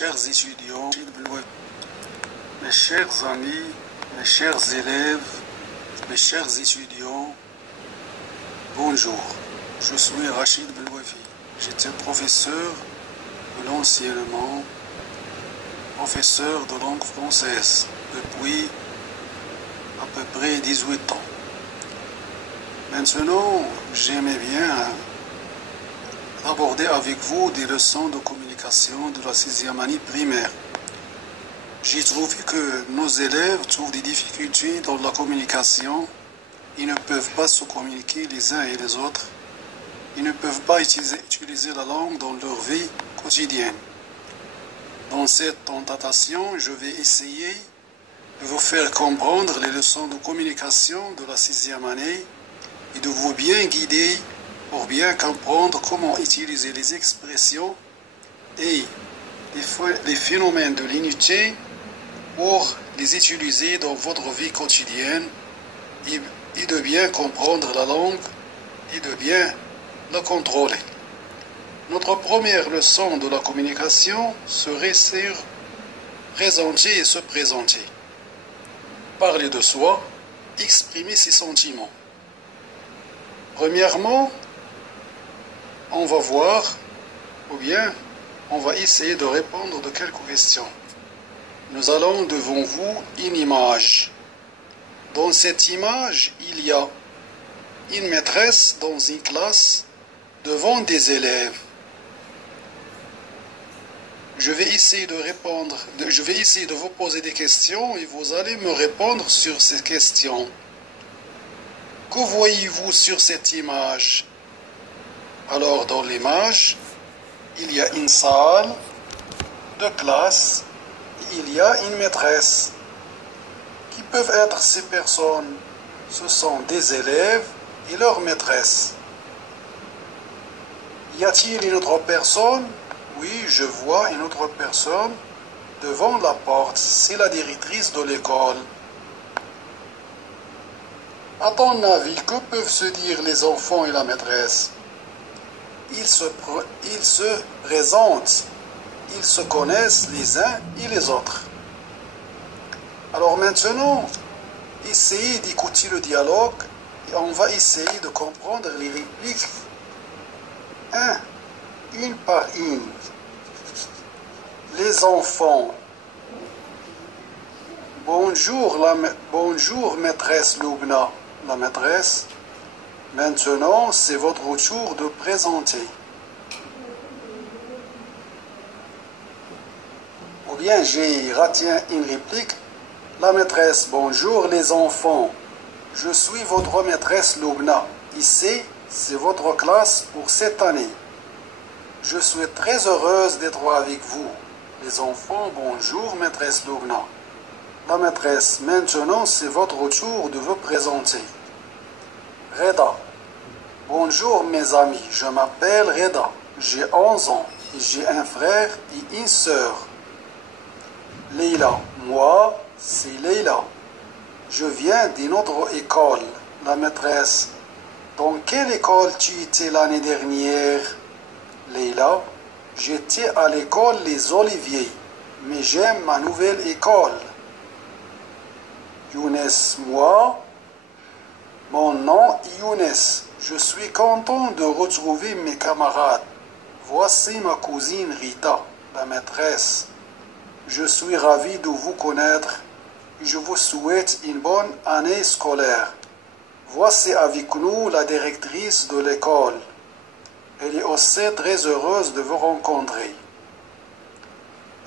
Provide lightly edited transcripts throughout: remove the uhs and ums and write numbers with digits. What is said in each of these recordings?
chers étudiants, mes chers amis, mes chers élèves, mes chers étudiants, bonjour. Je suis Rachid Belouafi. J'étais professeur de l'enseignement, professeur de langue française depuis à peu près 18 ans. Maintenant, j'aimais bien aborder avec vous des leçons de communication de la 6e année primaire. J'ai trouvé que nos élèves trouvent des difficultés dans la communication. Ils ne peuvent pas se communiquer les uns et les autres. Ils ne peuvent pas utiliser la langue dans leur vie quotidienne. Dans cette tentation, je vais essayer de vous faire comprendre les leçons de communication de la 6e année et de vous bien guider pour bien comprendre comment utiliser les expressions et les phénomènes de l'unité pour les utiliser dans votre vie quotidienne et de bien comprendre la langue et de bien la contrôler. Notre première leçon de la communication serait sur présenter et se présenter. Parler de soi, exprimer ses sentiments. Premièrement, on va voir, ou bien on va essayer de répondre de quelques questions. Nous allons devant vous une image. Dans cette image, il y a une maîtresse dans une classe devant des élèves. Je vais essayer de vous poser des questions et vous allez me répondre sur ces questions. Que voyez-vous sur cette image? Alors, dans l'image, il y a une salle de classe, il y a une maîtresse. Qui peuvent être ces personnes? Ce sont des élèves et leur maîtresse. Y a-t-il une autre personne? Oui, je vois une autre personne devant la porte. C'est la directrice de l'école. À ton avis, que peuvent se dire les enfants et la maîtresse? Ils se présentent, ils se connaissent les uns et les autres. Alors maintenant, essayez d'écouter le dialogue et on va essayer de comprendre les répliques une par une. Les enfants. Bonjour maîtresse Loubna. La maîtresse. Maintenant, c'est votre tour de présenter. Ou bien j'ai raté une réplique. La maîtresse, bonjour les enfants. Je suis votre maîtresse Loubna. Ici, c'est votre classe pour cette année. Je suis très heureuse d'être avec vous. Les enfants, bonjour maîtresse Loubna. La maîtresse, maintenant c'est votre tour de vous présenter. Reda. Bonjour mes amis, je m'appelle Reda. J'ai 11 ans et j'ai un frère et une sœur. Leila. Moi, c'est Leila. Je viens d'une autre école. La maîtresse. Dans quelle école tu étais l'année dernière? Leila. J'étais à l'école Les Oliviers, mais j'aime ma nouvelle école. Younes. Moi, mon nom est Younes. Je suis content de retrouver mes camarades. Voici ma cousine Rita, la maîtresse. Je suis ravi de vous connaître et je vous souhaite une bonne année scolaire. Voici avec nous la directrice de l'école. Elle est aussi très heureuse de vous rencontrer.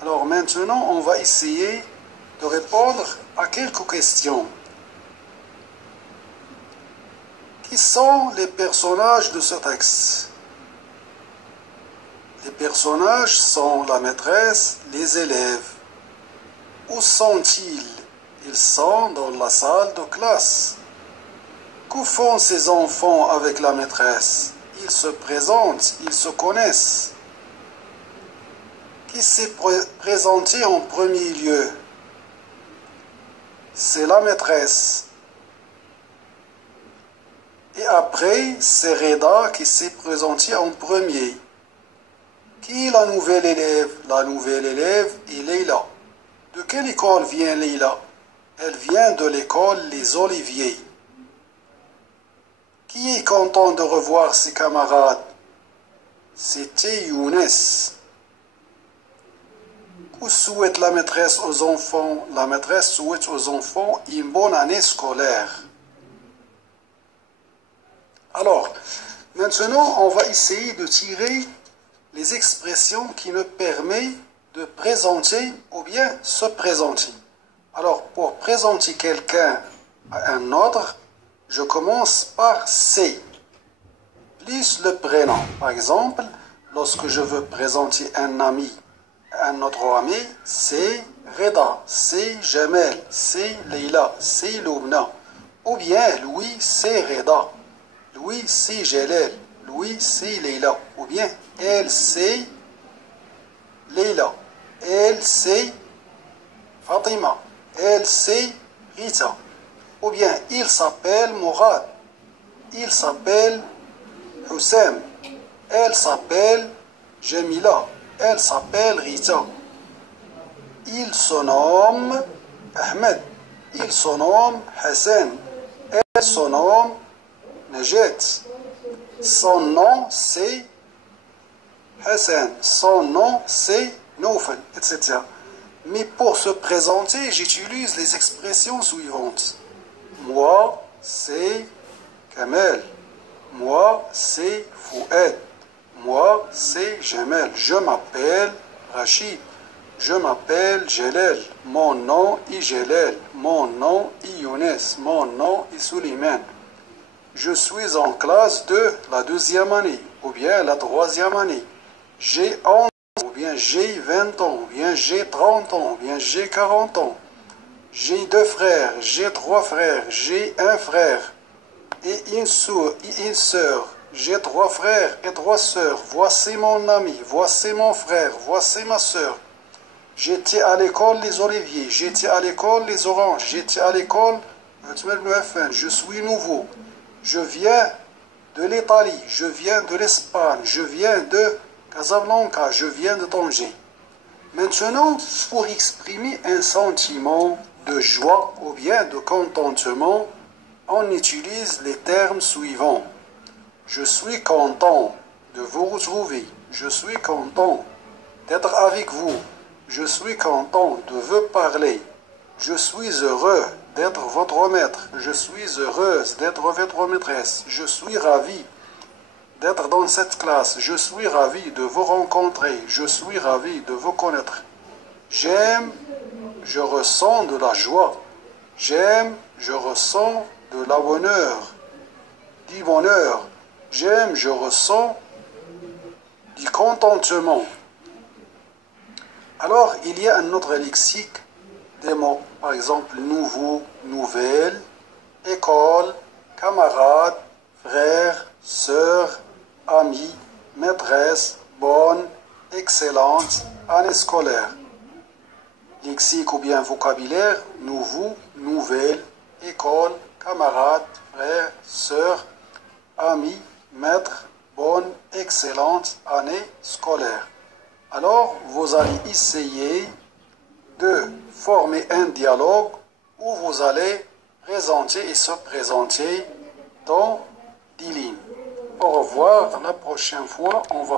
Alors maintenant, on va essayer de répondre à quelques questions. Qui sont les personnages de ce texte? Les personnages sont la maîtresse, les élèves. Où sont-ils? Ils sont dans la salle de classe. Que font ces enfants avec la maîtresse? Ils se présentent, ils se connaissent. Qui s'est présenté en premier lieu? C'est la maîtresse. Et après, c'est Reda qui s'est présenté en premier. Qui est la nouvelle élève? La nouvelle élève est Leila. De quelle école vient Leila? Elle vient de l'école Les Oliviers. Qui est content de revoir ses camarades? C'était Younes. Que souhaite la maîtresse aux enfants? La maîtresse souhaite aux enfants une bonne année scolaire. Alors, maintenant, on va essayer de tirer les expressions qui nous permettent de présenter ou bien se présenter. Alors, pour présenter quelqu'un à un autre, je commence par C, plus le prénom. Par exemple, lorsque je veux présenter un ami à un autre ami, c'est Reda, c'est Jamel, c'est Leila, c'est Loubna. Ou bien, lui, c'est Reda, lui, c'est Jalel, lui, c'est Leila. Ou bien, elle, c'est Leila, elle, c'est Fatima, elle, c'est Rita. Ou bien, il s'appelle Mourad, il s'appelle Houssem, elle s'appelle Jamila, elle s'appelle Rita. Il se nomme Ahmed, il se nomme Hassan, elle se nomme Najat. Son nom c'est Hassan, son nom c'est Noufel, etc. Mais pour se présenter, j'utilise les expressions suivantes. Moi, c'est Kamel. Moi, c'est Fouad. Moi, c'est Jamel. Je m'appelle Rachid. Je m'appelle Jalal. Mon nom est Jalal. Mon nom est Younes. Mon nom est Suleiman. Je suis en classe de la 2e année, ou bien la 3e année. J'ai 11 ans, ou bien j'ai 20 ans, ou bien j'ai 30 ans, ou bien j'ai 40 ans. J'ai 2 frères, j'ai 3 frères, j'ai un frère et une sœur. J'ai 3 frères et 3 sœurs. Voici mon ami, voici mon frère, voici ma sœur. J'étais à l'école Les Oliviers, j'étais à l'école Les Oranges, j'étais à l'école je suis nouveau. Je viens de l'Italie, je viens de l'Espagne, je viens de Casablanca, je viens de Tanger. Maintenant, pour exprimer un sentiment de joie ou bien de contentement, on utilise les termes suivants. Je suis content de vous retrouver. Je suis content d'être avec vous. Je suis content de vous parler. Je suis heureux d'être votre maître. Je suis heureuse d'être votre maîtresse. Je suis ravi d'être dans cette classe. Je suis ravi de vous rencontrer. Je suis ravi de vous connaître. J'aime, je ressens de la joie. J'aime, je ressens de la bonheur. Du bonheur. J'aime, je ressens du contentement. Alors, il y a un autre lexique des mots. Par exemple, nouveau, nouvelle, école, camarade, frère, sœur, ami, maîtresse, bonne, excellente, année scolaire. Lexique ou bien vocabulaire, nouveau, nouvelle, école, camarade, frère, sœur, ami, maître, bonne, excellente, année scolaire. Alors, vous allez essayer de former un dialogue où vous allez présenter et se présenter dans 10 lignes. Au revoir, la prochaine fois, on va